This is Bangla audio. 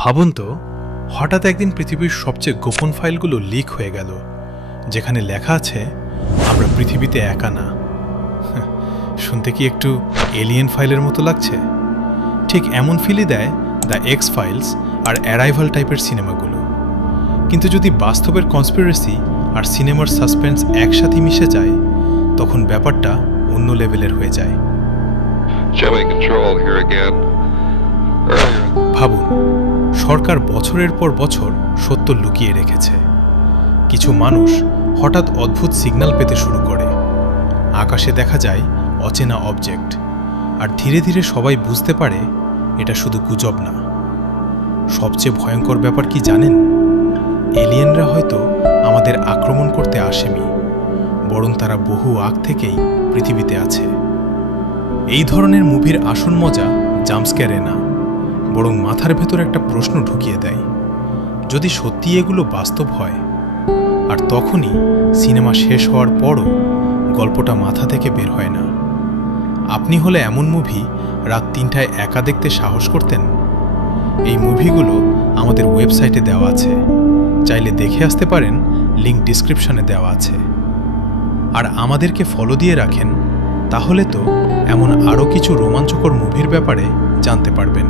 ভাবুন তো, হঠাৎ একদিন পৃথিবীর সবচেয়ে গোপন ফাইলগুলো লিক হয়ে গেল, যেখানে লেখা আছে আমরা পৃথিবীতে একা না। শুনতে কি একটু এলিয়েন ফাইলের মতো লাগছে? ঠিক এমন ফিলই দেয় দ্য এক্স ফাইলস আর অ্যারাইভাল টাইপের সিনেমাগুলো। কিন্তু যদি বাস্তবের কনস্পিরেসি আর সিনেমার সাসপেন্স একসাথে মিশে যায়, তখন ব্যাপারটা অন্য লেভেলের হয়ে যায়। ভাবুন, সরকার বছরের পর বছর সত্য লুকিয়ে রেখেছে। কিছু মানুষ হঠাৎ অদ্ভুত সিগন্যাল পেতে শুরু করে, আকাশে দেখা যায় অচেনা অবজেক্ট, আর ধীরে ধীরে সবাই বুঝতে পারে এটা শুধু গুজব না। সবচেয়ে ভয়ঙ্কর ব্যাপার কি জানেন? এলিয়েনরা হয়তো আমাদের আক্রমণ করতে আসেনি, বরং তারা বহু আগ থেকেই পৃথিবীতে আছে। এই ধরনের মুভির আসল মজা জাম্পস্ক্যারে না, বরং মাথার ভেতর একটা প্রশ্ন ঢুকিয়ে দেয়, যদি সত্যি এগুলো বাস্তব হয়। আর তখনই সিনেমা শেষ হওয়ার পরও গল্পটা মাথা থেকে বের হয় না। আপনি হলে এমন মুভি রাত ৩টায় একা দেখতে সাহস করতেন? এই মুভিগুলো আমাদের ওয়েবসাইটে দেওয়া আছে, চাইলে দেখে আসতে পারেন, লিঙ্ক ডিসক্রিপশনে দেওয়া আছে। আর আমাদেরকে ফলো দিয়ে রাখেন, তাহলে তো এমন আরও কিছু রোমাঞ্চকর মুভির ব্যাপারে জানতে পারবেন।